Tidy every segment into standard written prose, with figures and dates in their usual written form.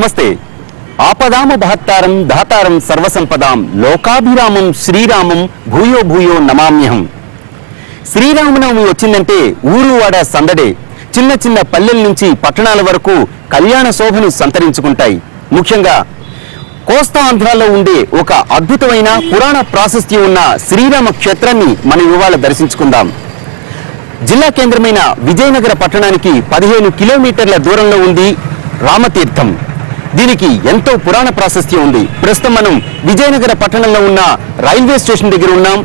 నమస్తే. ఆపదామ బహత్తారం దాతారం సర్వసంపదాం లోకాభిరామం శ్రీరామం భూయో భూయో నమామ్యహం. శ్రీరామనవమి వచ్చిందంటే ఊరు వాడ సందడే. చిన్న చిన్న పల్లెల నుంచి పట్టణాల వరకు కళ్యాణ శోభను సంతరించుకుంటాయి. ముఖ్యంగా కోస్తా ఆంధ్రాలో ఉండే ఒక అద్భుతమైన పురాణ ప్రాశస్త్యం ఉన్న శ్రీరామ క్షేత్రాన్ని మనం ఇవాళ దర్శించుకుందాం. జిల్లా కేంద్రమైన విజయనగర పట్టణానికి 15 కిలోమీటర్ల దూరంలో ఉంది రామతీర్థం. దీనికి ఎంతో పురాణ ప్రాశస్త్యం ఉంది. ప్రస్తుతం మనం విజయనగర పట్టణంలో ఉన్న రైల్వే స్టేషన్ దగ్గర ఉన్నాం.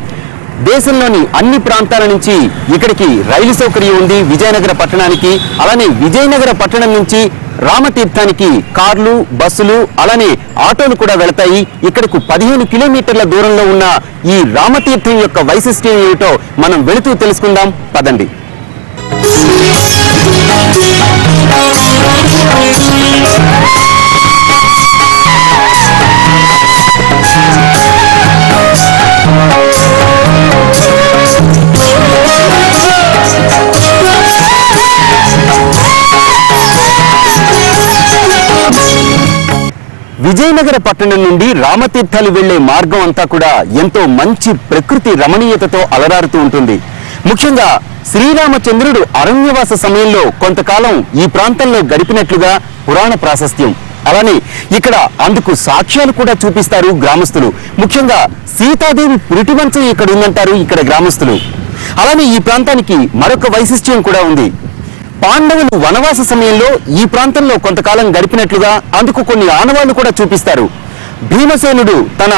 దేశంలోని అన్ని ప్రాంతాల నుంచి ఇక్కడికి రైలు సౌకర్యం ఉంది విజయనగర పట్టణానికి. అలానే విజయనగర పట్టణం నుంచి రామతీర్థానికి కార్లు, బస్సులు, అలానే ఆటోలు కూడా వెళతాయి. ఇక్కడకు 15 కిలోమీటర్ల దూరంలో ఉన్న ఈ రామతీర్థం యొక్క వైశిష్ట్యం ఏమిటో మనం వెళుతూ తెలుసుకుందాం. పదండి. విజయనగర పట్టణం నుండి రామతీర్థాలు వెళ్లే మార్గం అంతా కూడా ఎంతో మంచి ప్రకృతి రమణీయతతో అలరారుతూ ఉంటుంది. ముఖ్యంగా శ్రీరామచంద్రుడు అరణ్యవాస సమయంలో కొంతకాలం ఈ ప్రాంతంలో గడిపినట్లుగా పురాణ ప్రాశస్త్యం. అలానే ఇక్కడ అందుకు సాక్ష్యాలు కూడా చూపిస్తారు గ్రామస్తులు. ముఖ్యంగా సీతాదేవి పురిటి మంచం ఇక్కడ ఉందంటారు ఇక్కడ గ్రామస్తులు. అలానే ఈ ప్రాంతానికి మరొక వైశిష్ట్యం కూడా ఉంది. పాండవులు వనవాస సమయంలో ఈ ప్రాంతంలో కొంతకాలం గడిపినట్లుగా అందుకు కొన్ని ఆనవాళ్లు కూడా చూపిస్తారు. భీమసేనుడు తన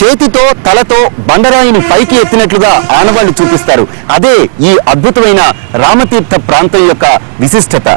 చేతితో తలతో బండరాయిని పైకి ఎత్తినట్లుగా ఆనవాళ్లు చూపిస్తారు. అదే ఈ అద్భుతమైన రామతీర్థ ప్రాంతం యొక్క విశిష్టత.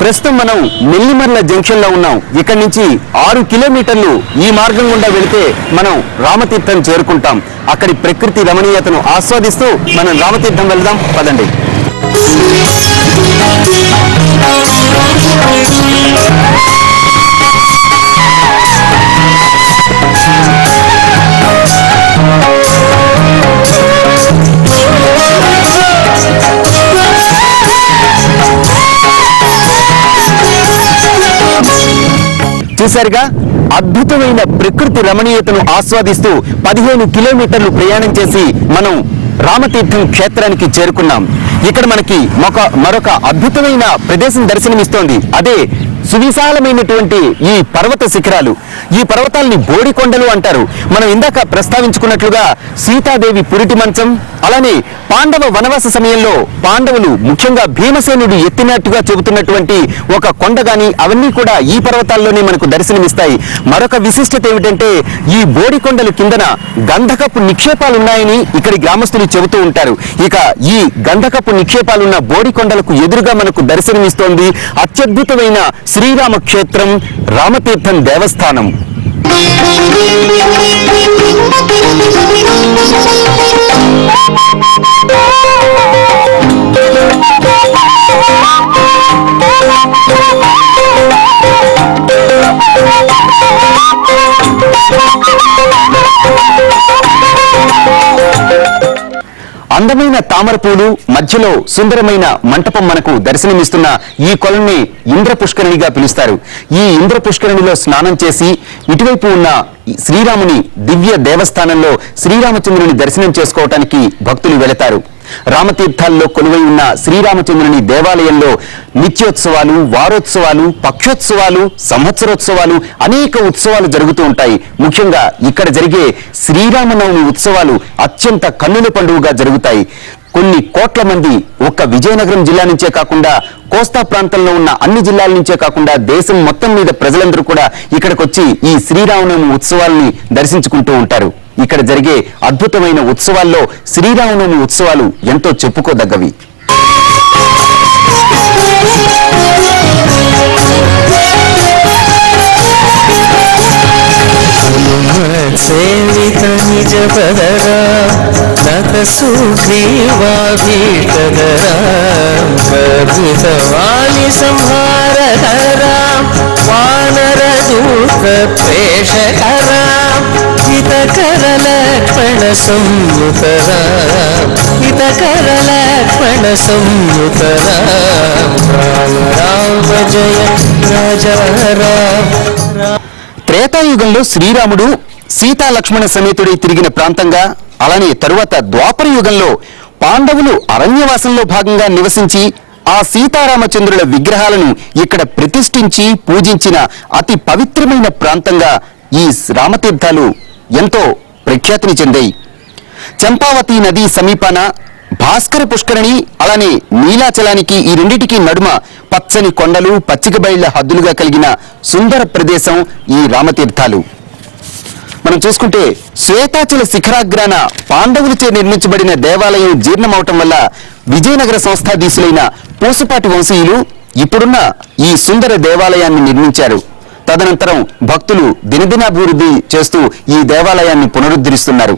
ప్రస్తుతం మనం నెల్లిమర్ల జంక్షన్ లో ఉన్నాం. ఇక్కడి నుంచి 6 కిలోమీటర్లు ఈ మార్గం గుండా వెళితే మనం రామతీర్థం చేరుకుంటాం. అక్కడి ప్రకృతి రమణీయతను ఆస్వాదిస్తూ మనం రామతీర్థం వెళ్దాం. పదండి. చూసారుగా, అద్భుతమైన ప్రకృతి రమణీయతను ఆస్వాదిస్తూ 15 కిలోమీటర్లు ప్రయాణం చేసి మనం రామతీర్థం క్షేత్రానికి చేరుకున్నాం. ఇక్కడ మనకి మరొక అద్భుతమైన ప్రదేశం దర్శనమిస్తోంది. అదే సువిశాలమైనటువంటి ఈ పర్వత శిఖరాలు. ఈ పర్వతాలని బోడికొండలు అంటారు. మనం ఇందాక ప్రస్తావించుకున్నట్లుగా సీతాదేవి పురిటి మంచం, అలానే పాండవ వనవాస సమయంలో పాండవులు ముఖ్యంగా భీమసేనుడు ఎత్తినట్టుగా చెబుతున్నటువంటి ఒక కొండ గాని అవన్నీ కూడా ఈ పర్వతాల్లోనే మనకు దర్శనమిస్తాయి. మరొక విశిష్టత ఏమిటంటే ఈ బోడికొండలు కిందన గంధకపు నిక్షేపాలు ఉన్నాయని ఇక్కడి గ్రామస్తులు చెబుతూ ఉంటారు. ఇక ఈ గంధకపు నిక్షేపాలున్న బోడికొండలకు ఎదురుగా మనకు దర్శనమిస్తోంది అత్యద్భుతమైన శ్రీరామ క్షేత్రం రామతీర్థం దేవస్థానం. అందమైన తామర పూలు మధ్యలో సుందరమైన మంటపం మనకు దర్శనమిస్తున్న ఈ కొలన్ని ఇంద్ర పుష్కరిణిగా పిలుస్తారు. ఈ ఇంద్ర పుష్కరిణిలో స్నానం చేసి ఇటువైపు ఉన్న శ్రీరాముని దివ్య దేవస్థానంలో శ్రీరామచంద్రుని దర్శనం చేసుకోవటానికి భక్తులు వెళతారు. రామతీర్థాల్లో కొలువై ఉన్న శ్రీరామచంద్రుని దేవాలయంలో నిత్యోత్సవాలు, వారోత్సవాలు, పక్షోత్సవాలు, సంవత్సరోత్సవాలు, అనేక ఉత్సవాలు జరుగుతూ ఉంటాయి. ముఖ్యంగా ఇక్కడ జరిగే శ్రీరామనవమి ఉత్సవాలు అత్యంత కన్నుల పండుగగా జరుగుతాయి. కొన్ని కోట్ల మంది ఒక్క విజయనగరం జిల్లా నుంచే కాకుండా కోస్తా ప్రాంతంలో ఉన్న అన్ని జిల్లాల నుంచే కాకుండా దేశం మొత్తం మీద ప్రజలందరూ కూడా ఇక్కడికి వచ్చి ఈ శ్రీరామనవమి ఉత్సవాల్ని దర్శించుకుంటూ ఉంటారు. ఇక్కడ జరిగే అద్భుతమైన ఉత్సవాల్లో శ్రీరామనవమి ఉత్సవాలు ఎంతో చెప్పుకోదగ్గవి. సేవిత నిజ పదరా నత सुग्रीवाभीष्टदरां प्रभृतवाणि संहारकरां वानरदूतप्रेषकरां हितकरलक्ष्मणसंयुतरां राम राम जय राजा राम। త్రేతాయుగంలో శ్రీరాముడు సీతా లక్ష్మణ సమేతుడై తిరిగిన ప్రాంతంగా, అలానే తరువాత ద్వాపర యుగంలో పాండవులు అరణ్యవాసంలో భాగంగా నివసించి ఆ సీతారామచంద్రుల విగ్రహాలను ఇక్కడ ప్రతిష్ఠించి పూజించిన అతి పవిత్రమైన ప్రాంతంగా ఈ రామతీర్థాలు ఎంతో ప్రఖ్యాతిని చెందాయి. చంపావతి నది సమీపాన భాస్కర పుష్కరిణి, అలానే నీలాచలానికి ఈ రెండిటికి నడుమ పచ్చని కొండలు, పచ్చిక బయళ్ల హద్దులుగా కలిగిన సుందర ప్రదేశం ఈ రామతీర్థాలు. మనం చూసుకుంటే శ్వేతాచల శిఖరాగ్రాన పాండవులచే నిర్మించబడిన దేవాలయం జీర్ణమవటం వల్ల విజయనగర సంస్థాధీశులైన పూసపాటి వంశీయులు ఇప్పుడున్న ఈ సుందర దేవాలయాన్ని నిర్మించారు. తదనంతరం భక్తులు దినదినాభివృద్ధి చేస్తూ ఈ దేవాలయాన్ని పునరుద్ధరిస్తున్నారు.